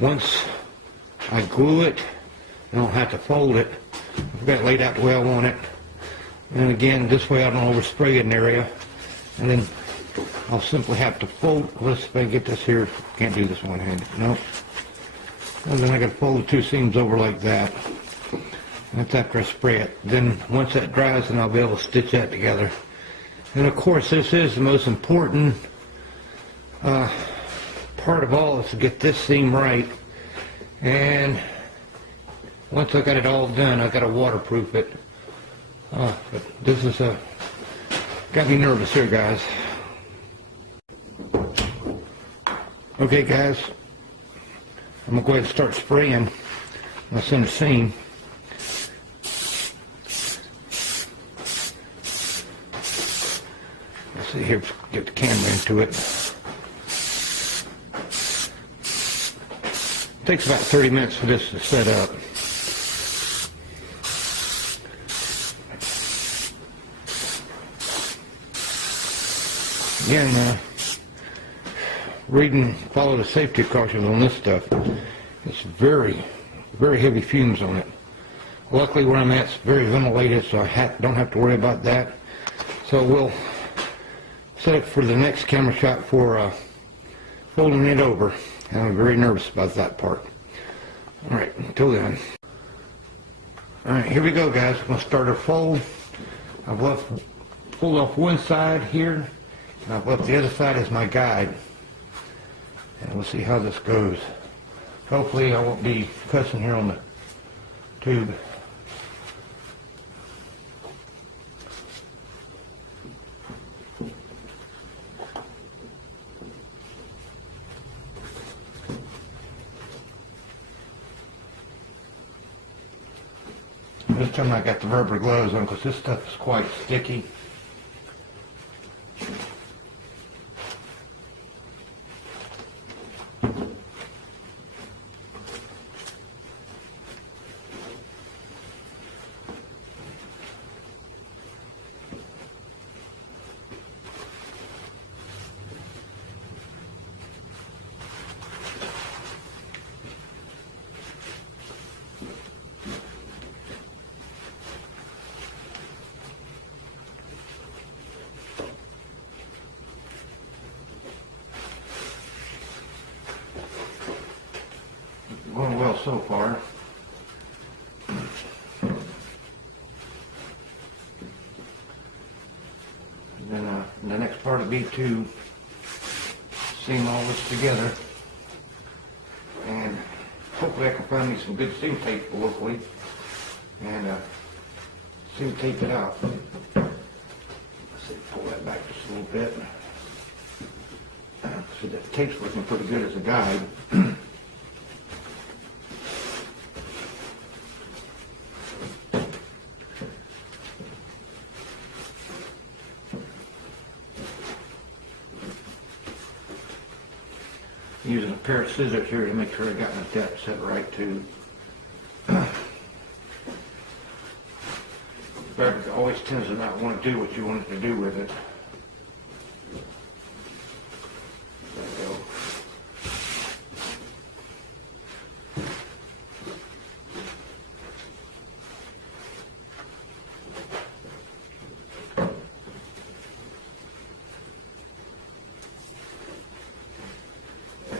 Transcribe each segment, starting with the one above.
once I glue it, I don't have to fold it. I've got it laid out the way I want it. And again, this way I don't overspray an area. And then I'll simply have to fold. Let's see if I can get this here. Can't do this one-handed. Nope. And then I got to fold the two seams over like that. That's after I spray it. Then once that dries, then I'll be able to stitch that together. And of course, this is the most important part of all, is to get this seam right. And once I got it all done, I got to waterproof it. But this is got me nervous here, guys. Okay, guys, I'm gonna go ahead and start spraying my center seam. Let's see here, get the camera into it. It takes about 30 minutes for this to set up. Again, follow the safety precautions on this stuff. It's very, very heavy fumes on it. Luckily where I'm at, it's very ventilated, so I don't have to worry about that. So we'll set it for the next camera shot for folding it over. And I'm very nervous about that part. Alright, until then. Alright, here we go, guys. I'm going to start our fold. I've pulled off one side here, and I've left the other side as my guide. And we'll see how this goes. Hopefully I won't be cussing here on the tube. This time I got the rubber gloves on because this stuff is quite sticky. Going well so far. And then the next part will be to seam all this together, and hopefully I can find me some good seam tape locally and seam tape it out. Let's see, pull that back just a little bit. So that tape's looking pretty good as a guide. Using a pair of scissors here to make sure I got my depth set right too. Fabric always tends to not want to do what you want it to do with it. There we go.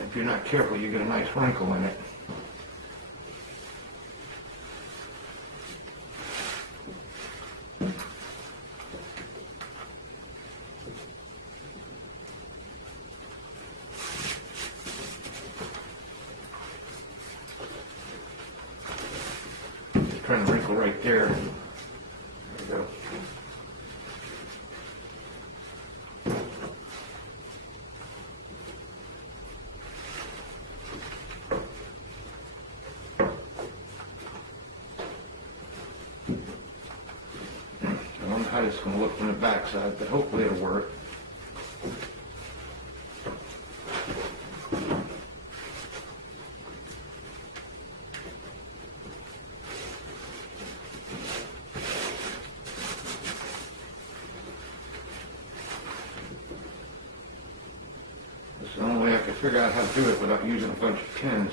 If you're not careful, you get a nice wrinkle in it. Just trying to wrinkle right there. There we go. I don't know how it's going to look from the back side, but hopefully it'll work. It's the only way I could figure out how to do it without using a bunch of pins.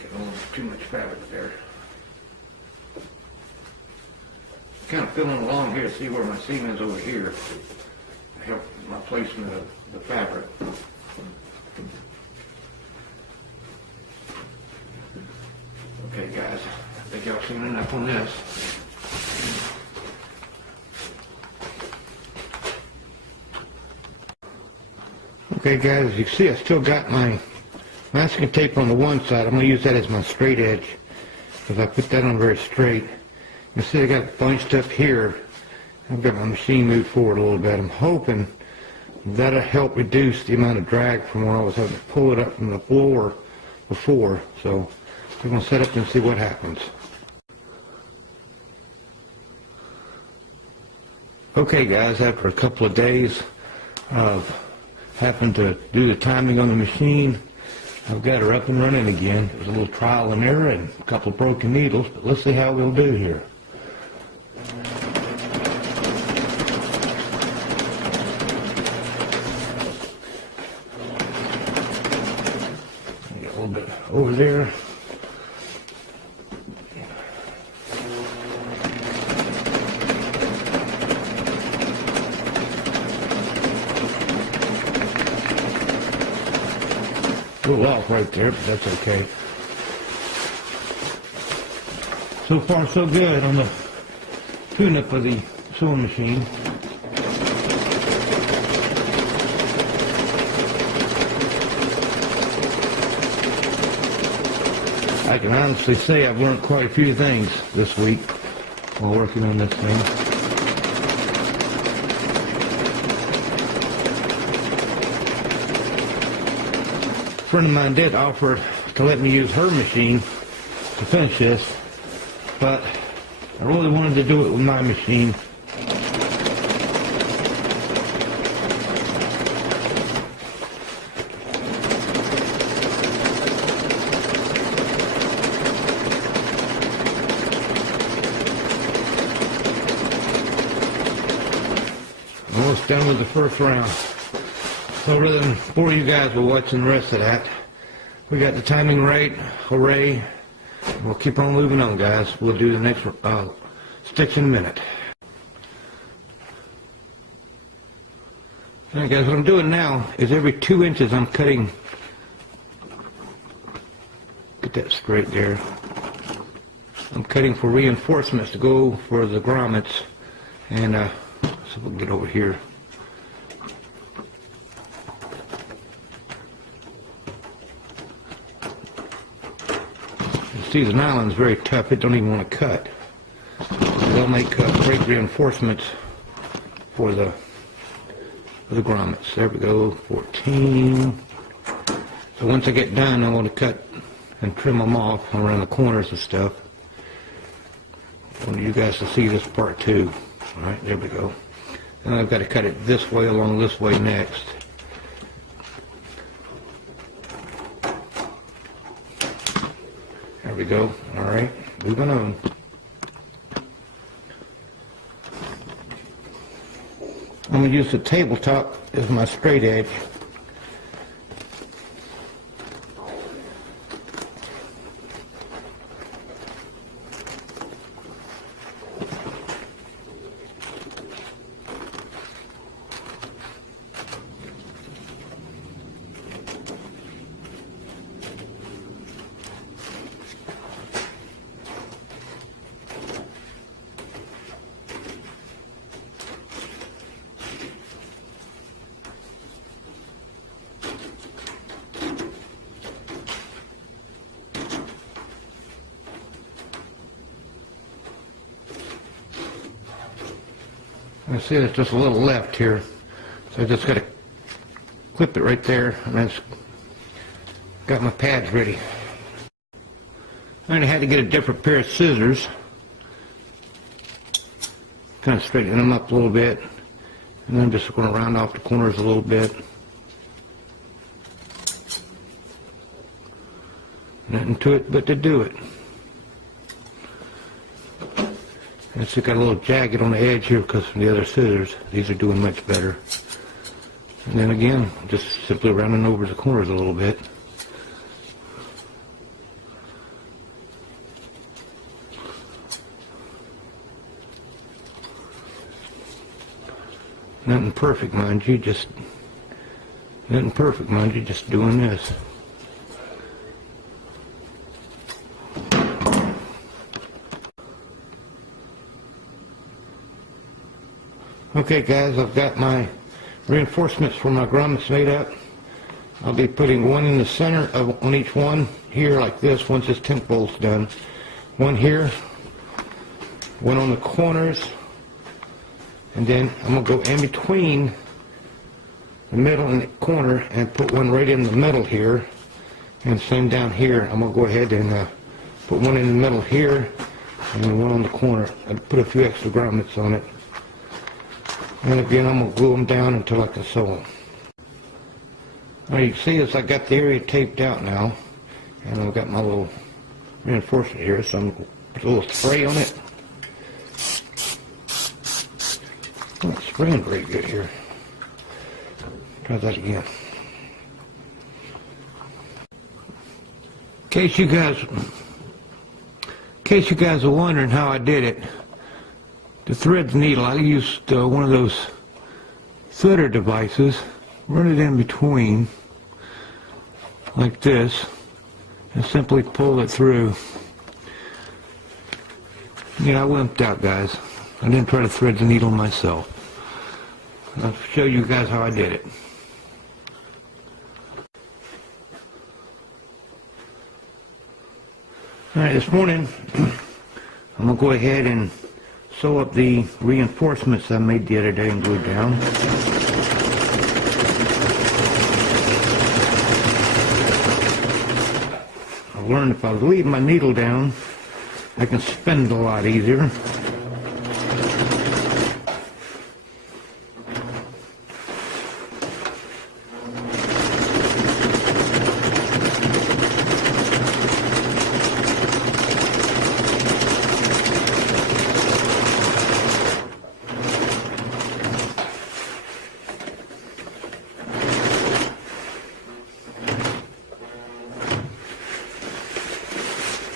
Getting a little too much fabric there. Kind of feeling along here to see where my seam is over here to help my placement of the fabric. Okay guys, I think y'all seen enough on this. Okay guys, as you can see I still got my masking tape on the one side. I'm going to use that as my straight edge because I put that on very straight. You see I got it bunched up here. I've got my machine moved forward a little bit. I'm hoping that'll help reduce the amount of drag from where I was having to pull it up from the floor before. So we're going to set up and see what happens. Okay guys, after a couple of days of having to do the timing on the machine, I've got her up and running again. It was a little trial and error and a couple of broken needles, but let's see how we'll do here. Get a little bit over there. A little off right there, but that's okay. So far so good on the tune-up of the sewing machine. I can honestly say I've learned quite a few things this week while working on this thing. A friend of mine did offer to let me use her machine to finish this, but I really wanted to do it with my machine. Almost done with the first round. So rather than bore you guys with watching the rest of that, we got the timing right, hooray. We'll keep on moving on guys. We'll do the next stitch in a minute. Alright guys, what I'm doing now is every 2 inches I'm cutting, get that straight there, I'm cutting for reinforcements to go for the grommets, and so we'll get over here. See, the nylon's very tough. It don't even want to cut. They'll make great reinforcements for the grommets. There we go, 14. So once I get done, I want to cut and trim them off around the corners and stuff. I want you guys to see this part too. All right, there we go. And I've got to cut it this way along this way next. There we go. All right, moving on. I'm going to use the tabletop as my straight edge. I see there's just a little left here, so I just got to clip it right there, and I've got my pads ready. I had to get a different pair of scissors, kind of straighten them up a little bit, and then I'm just going to round off the corners a little bit. Nothing to it but to do it. It's got a little jagged on the edge here because of the other scissors. These are doing much better. And then again, just simply rounding over the corners a little bit. Nothing perfect, mind you, just doing this. Okay guys, I've got my reinforcements for my grommets made up. I'll be putting one in the center on each one here like this once this tent bolt's done. One here, one on the corners, and then I'm going to go in between the middle and the corner and put one right in the middle here, and same down here. I'm going to go ahead and put one in the middle here and one on the corner and put a few extra grommets on it. And again, I'm going to glue them down until I can sew them. Now you can see as I got the area taped out now, and I've got my little reinforcement here, so I'm going to put a little spray on it. Oh, it's spraying pretty good here. Try that again. In case you guys are wondering how I did it, to thread the needle, I used one of those threader devices, run it in between like this, and simply pull it through. Yeah, I wimped out, guys. I didn't try to thread the needle myself. I'll show you guys how I did it. Alright, this morning I'm going to go ahead and sew up the reinforcements I made the other day and glued down. I learned if I leave my needle down, I can spin it a lot easier.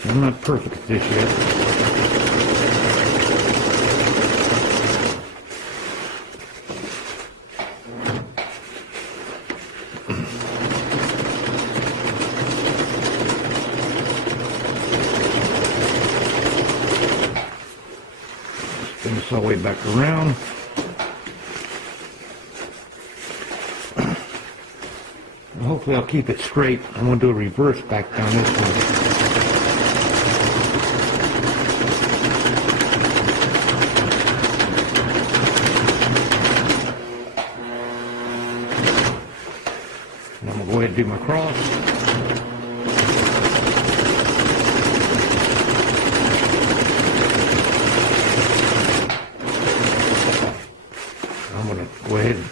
I'm not perfect at this yet. Spin this all the way back around. And hopefully I'll keep it straight. I'm going to do a reverse back down this one. Go ahead and do my cross. I'm going to go ahead and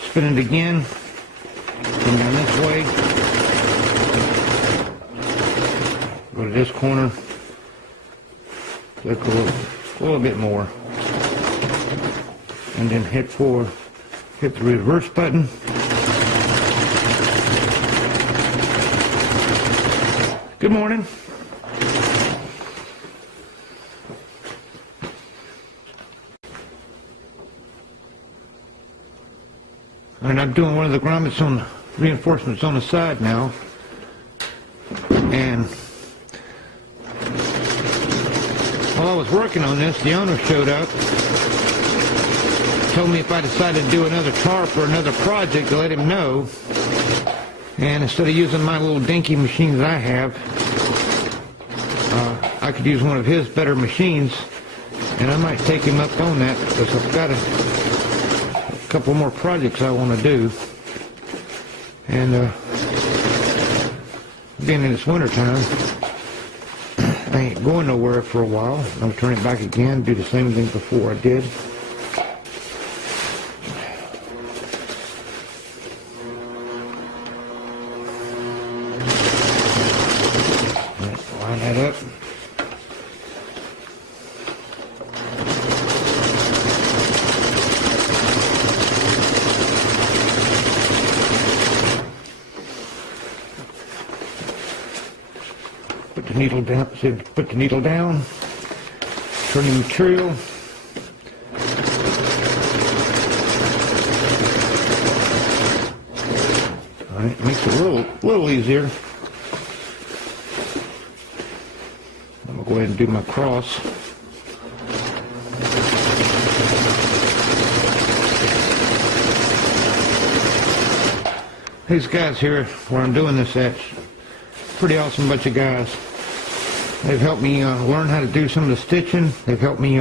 spin it again. Come down this way. Go to this corner. Look a little bit more. And then hit the reverse button. Good morning. And I'm doing one of the grommets on reinforcements on the side now. And while I was working on this, the owner showed up. Told me if I decided to do another tarp or another project to let him know. And instead of using my little dinky machine that I have, I could use one of his better machines, and I might take him up on that because I've got a couple more projects I want to do. And being in this winter time, I ain't going nowhere for a while. I'm going to turn it back again, do the same thing before I did. needle down. So put the needle down, turn the material. Alright, makes it a little easier. I'm going to go ahead and do my cross. These guys here, where I'm doing this at, pretty awesome bunch of guys. They've helped me learn how to do some of the stitching. They've helped me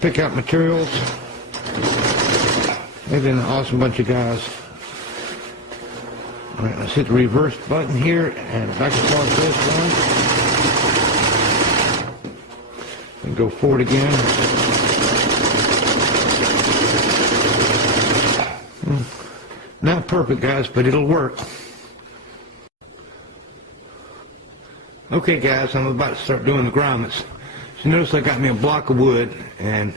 pick out materials. They've been an awesome bunch of guys. Alright, let's hit the reverse button here and back across this one. And go forward again. Not perfect, guys, but it'll work. Okay, guys, I'm about to start doing the grommets. So notice I got me a block of wood, and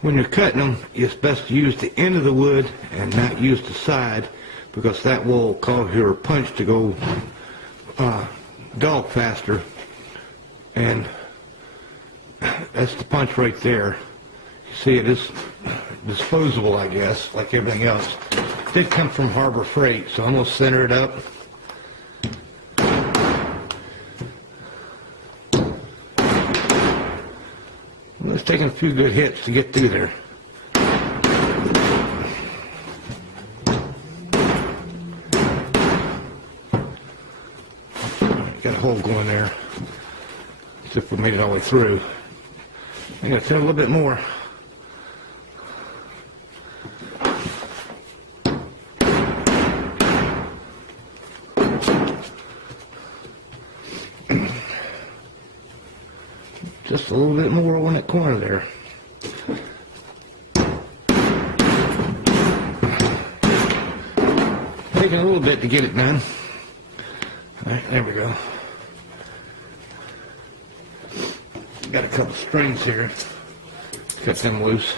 when you're cutting them, it's best to use the end of the wood and not use the side, because that will cause your punch to go dull faster. And that's the punch right there. You see, it is disposable, I guess, like everything else. It did come from Harbor Freight, so I'm going to center it up. It's taking a few good hits to get through there. Got a hole going there. As if we made it all the way through. I got to fill a little bit more. Just a little bit more on that corner there. Taking a little bit to get it done. Alright, there we go. Got a couple strings here. Cut them loose.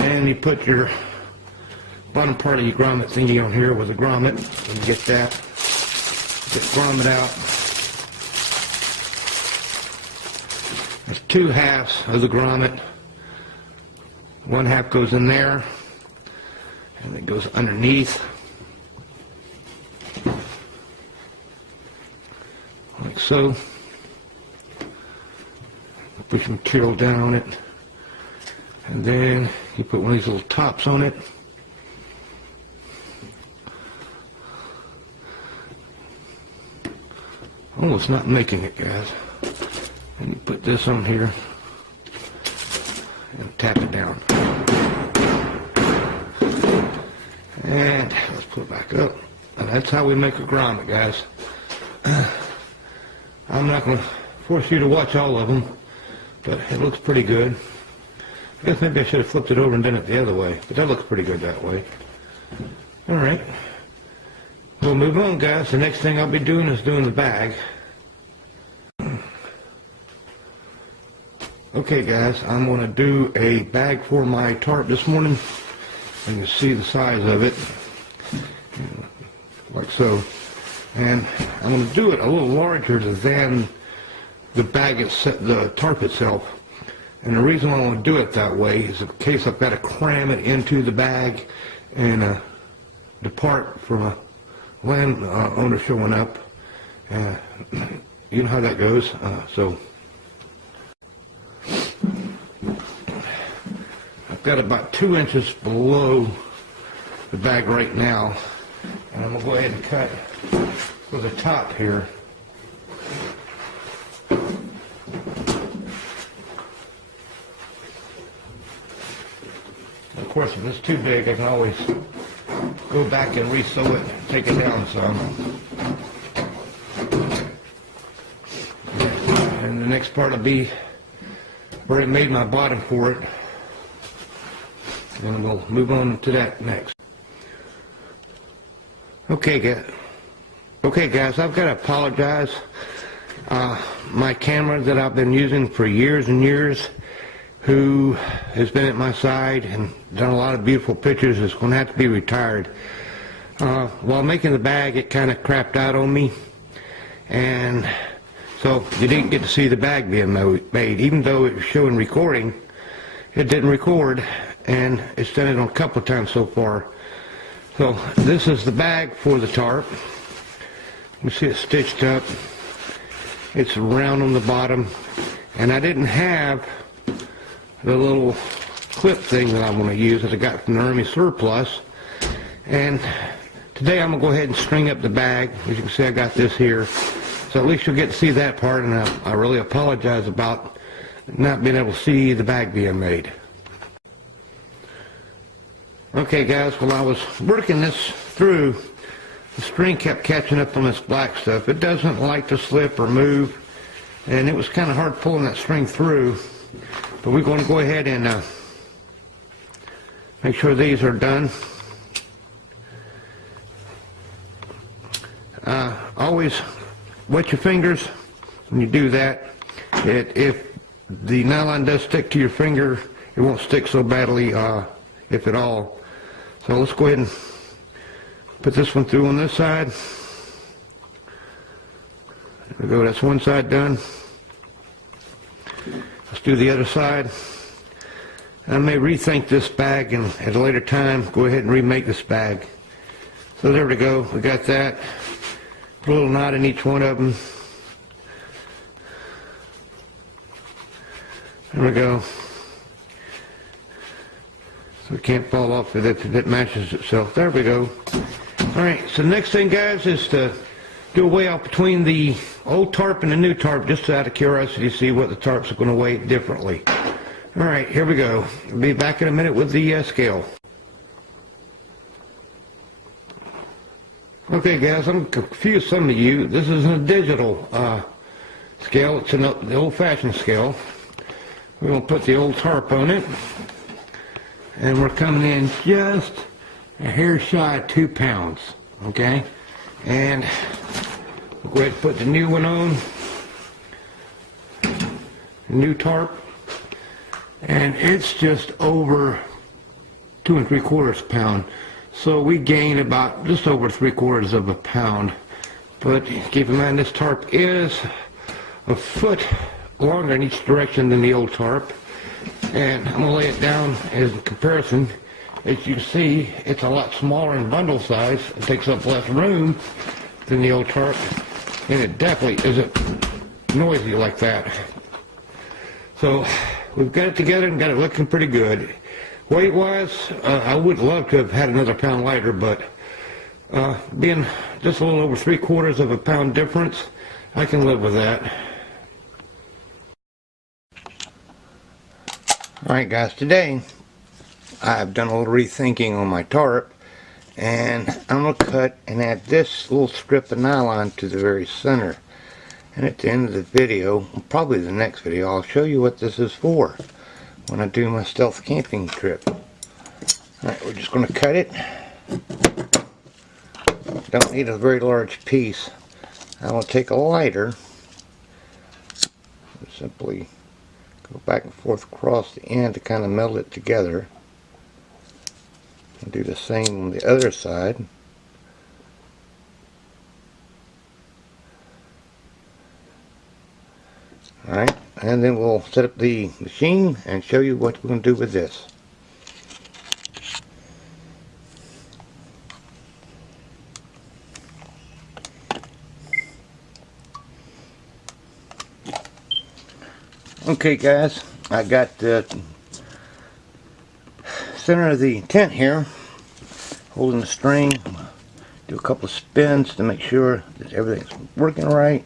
And you put your bottom part of your grommet thingy on here with a grommet. And you get that. Get grommet out. There's 2 halves of the grommet. 1 half goes in there, and it goes underneath, like so. Put some material down on it, and then you put one of these little tops on it. Almost not making it, guys. And you put this on here and tap it down. And let's put it back up. And that's how we make a grommet, guys. I'm not going to force you to watch all of them, but it looks pretty good. I guess maybe I should have flipped it over and done it the other way, but that looks pretty good that way. Alright. We'll move on, guys. The next thing I'll be doing is doing the bag. Okay, guys, I'm going to do a bag for my tarp this morning. And you see the size of it, like so. And I'm going to do it a little larger than the bag itself, the tarp itself. And the reason why I want to do it that way is in case I've got to cram it into the bag and depart from a land owner showing up. You know how that goes. So I've got about 2 inches below the bag right now, and I'm going to go ahead and cut for the top here. Of course, if it's too big, I can always go back and re-sew it, take it down some. And the next part will be where I made my bottom for it. And we'll move on to that next. Okay, guys, I've got to apologize. My camera that I've been using for years and years who has been at my side and done a lot of beautiful pictures, is going to have to be retired. While making the bag, it kind of crapped out on me, and so you didn't get to see the bag being made. Even though it was showing recording, it didn't record, and it's done it on a couple of times so far. So this is the bag for the tarp. You see it stitched up. It's round on the bottom, and I didn't have the little clip thing that I'm going to use that I got from the Army surplus. And today I'm going to go ahead and string up the bag. As you can see, I got this here. So at least you'll get to see that part, and I really apologize about not being able to see the bag being made. Okay guys, while I was working this through, the string kept catching up on this black stuff. It doesn't like to slip or move, and it was kind of hard pulling that string through. But we're going to go ahead and make sure these are done. Always wet your fingers when you do that. If the nylon does stick to your finger, it won't stick so badly, if at all. So let's go ahead and put this one through on this side. There we go, that's one side done. Let's do the other side. I may rethink this bag and at a later time go ahead and remake this bag. So there we go, we got that. Put a little knot in each one of them. There we go. So it can't fall off if it matches itself. There we go. Alright, so the next thing guys is to do a weigh off between the old tarp and the new tarp, just out of curiosity to see what the tarps are going to weigh differently. Alright, here we go. I'll be back in a minute with the scale. Okay guys, I'm confused some of you. This isn't a digital scale, it's the old-fashioned scale. We're going to put the old tarp on it, and we're coming in just a hair shy of 2 pounds, okay? And we'll go ahead and put the new one on, the new tarp, and it's just over 2 3/4 pounds. So we gain about just over 3/4 of a pound. But keep in mind this tarp is a foot longer in each direction than the old tarp. And I'm going to lay it down as a comparison. As you can see, it's a lot smaller in bundle size. It takes up less room than the old tarp. And it definitely isn't noisy like that. So we've got it together and got it looking pretty good. Weight-wise, I would love to have had another pound lighter, but being just a little over 3/4 of a pound difference, I can live with that. Alright guys, today I've done a little rethinking on my tarp, and I'm going to cut and add this little strip of nylon to the very center. And at the end of the video, probably the next video, I'll show you what this is for when I do my stealth camping trip. Alright, we're just going to cut it. Don't need a very large piece. I will take a lighter, simply go back and forth across the end to kind of meld it together. And do the same on the other side. Alright, and then we'll set up the machine and show you what we're going to do with this. Okay guys, I got the center of the tent here, holding the string. Do a couple of spins to make sure that everything's working right.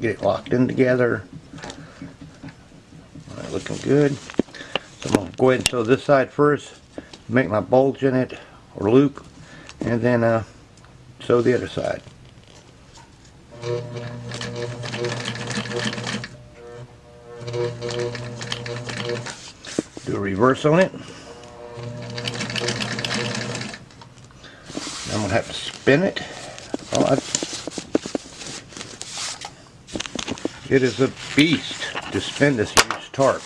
Get it locked in together. Alright, looking good. So I'm going to go ahead and sew this side first, make my bulge in it, or loop, and then sew the other side. Do a reverse on it. I'm going to have to spin it. It is a beast to spin this huge tarp.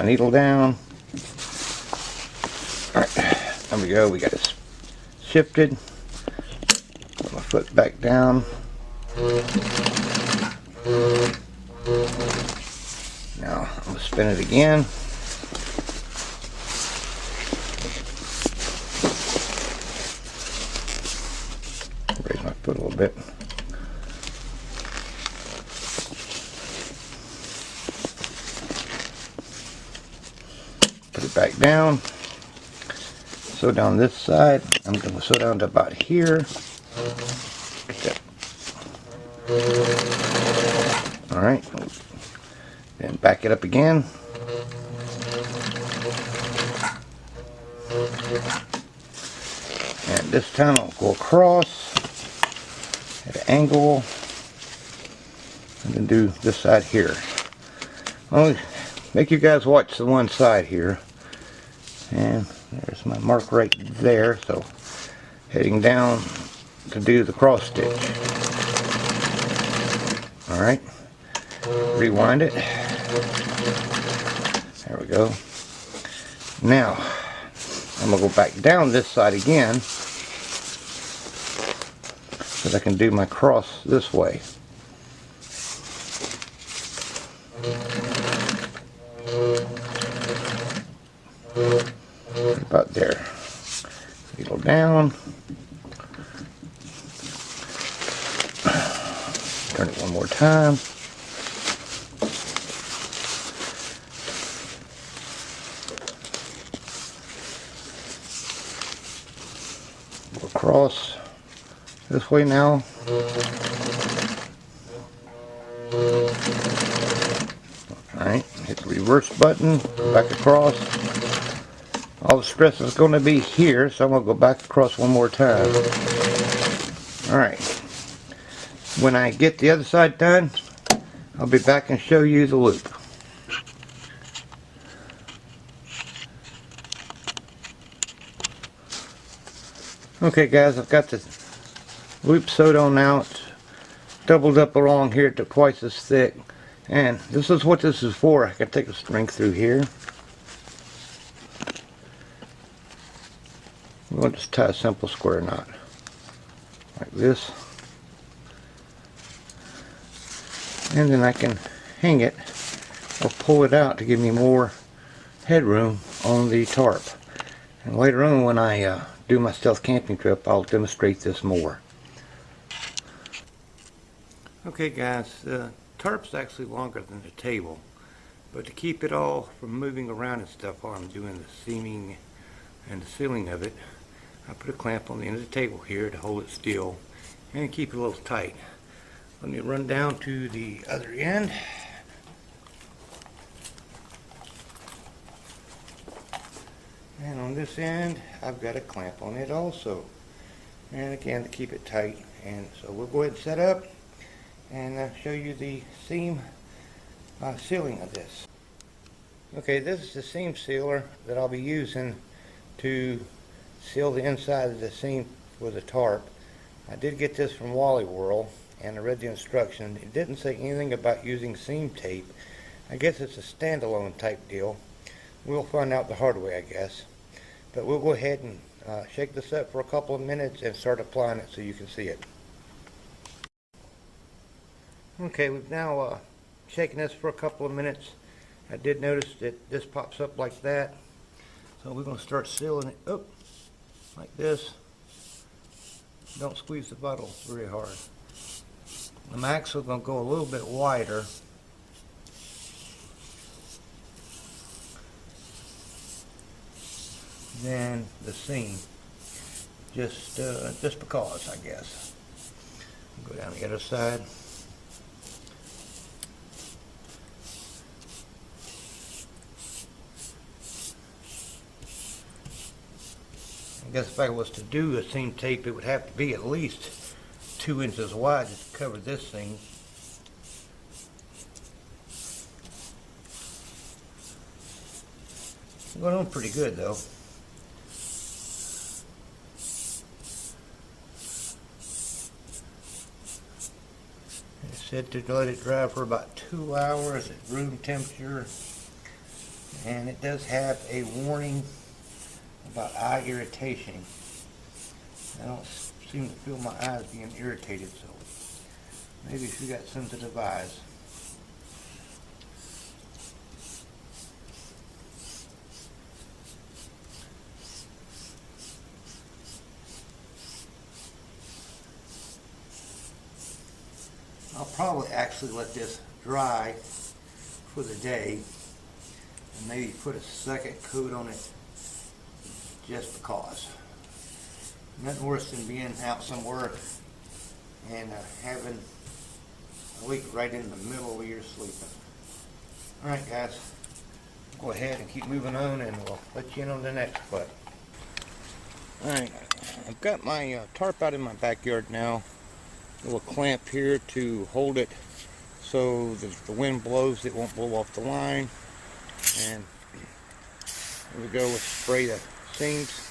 my needle down. Alright, there we go. We got it shifted. Put my foot back down. Now I'm going to spin it again. Raise my foot a little bit. Put it back down. Sew down this side. I'm going to sew down to about here. Alright. Then back it up again. And this time I'll go across at an angle and then do this side here. I'll make you guys watch the one side here. And there's my mark right there. So heading down to do the cross stitch. Alright. Rewind it. There we go. Now, I'm going to go back down this side again so that I can do my cross this way. About there. Needle down. Turn it one more time. Go across this way now. Alright, hit the reverse button, go back across. All the stress is going to be here, so I'm going to go back across one more time. Alright. When I get the other side done, I'll be back and show you the loop. Okay guys, I've got the loop sewed on now. It's doubled up along here to twice as thick. And this is what this is for. I can take a string through here. I'm going to just tie a simple square knot. Like this. And then I can hang it or pull it out to give me more headroom on the tarp. And later on when I do my stealth camping trip, I'll demonstrate this more. Okay guys, the tarp's actually longer than the table, but to keep it all from moving around and stuff while I'm doing the seaming and the sealing of it, I put a clamp on the end of the table here to hold it still and keep it a little tight. Let me run down to the other end. And on this end, I've got a clamp on it also. And again, to keep it tight. And so we'll go ahead and set up and show you the seam sealing of this. Okay, this is the seam sealer that I'll be using to seal the inside of the seam with the tarp. I did get this from Wally World, and I read the instruction. It didn't say anything about using seam tape. I guess it's a standalone type deal. We'll find out the hard way, I guess. But we'll go ahead and shake this up for a couple of minutes and start applying it so you can see it. Okay, we've now shaken this for a couple of minutes. I did notice that this pops up like that. So we're going to start sealing it up like this. Don't squeeze the bottle very hard. I'm actually going to go a little bit wider. Than the seam, just because, I guess. Go down the other side. I guess if I was to do a seam tape, it would have to be at least 2 inches wide to cover this thing. Going on pretty good though. Said to let it dry for about 2 hours at room temperature. And it does have a warning about eye irritation. I don't seem to feel my eyes being irritated, so maybe if you got sensitive eyes. I'll probably actually let this dry for the day and maybe put a second coat on it just because. Nothing worse than being out somewhere and having a leak right in the middle where you're sleeping. Alright guys, go ahead and keep moving on and we'll let you in on the next clip. Alright, I've got my tarp out in my backyard now. A little clamp here to hold it so that if the wind blows it won't blow off the line. And here we go, we'll spray the seams.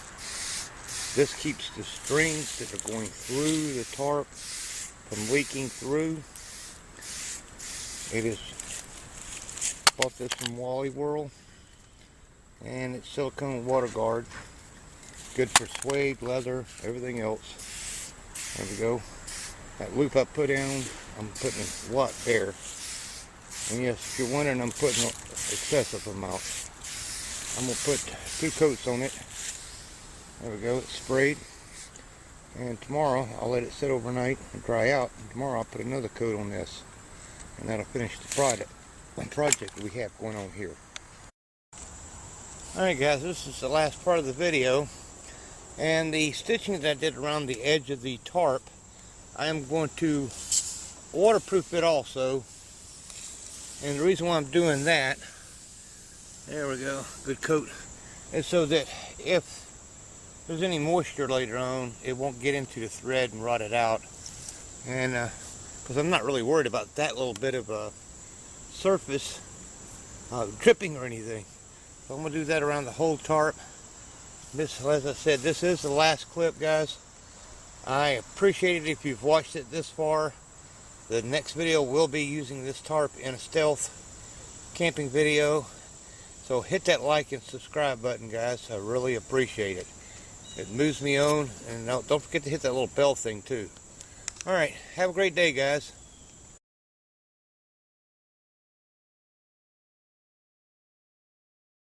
This keeps the strings that are going through the tarp from leaking through. It is, bought this from Wally World, and it's silicone water guard. Good for suede, leather, everything else. There we go. That loop I put in, I'm putting a lot there. And yes, if you're wondering, I'm putting an excessive amount. I'm going to put 2 coats on it. There we go, it's sprayed. And tomorrow, I'll let it sit overnight and dry out. And tomorrow, I'll put another coat on this. And that'll finish the project that we have going on here. Alright guys, this is the last part of the video. And the stitching that I did around the edge of the tarp, I am going to waterproof it also. And the reason why I'm doing that, there we go, good coat, is so that if there's any moisture later on, it won't get into the thread and rot it out. And because I'm not really worried about that little bit of a surface dripping or anything. So I'm going to do that around the whole tarp. This, as I said, this is the last clip, guys. I appreciate it if you've watched it this far. The next video will be using this tarp in a stealth camping video. So hit that like and subscribe button, guys. I really appreciate it. It moves me on. And don't forget to hit that little bell thing too. Alright, have a great day, guys.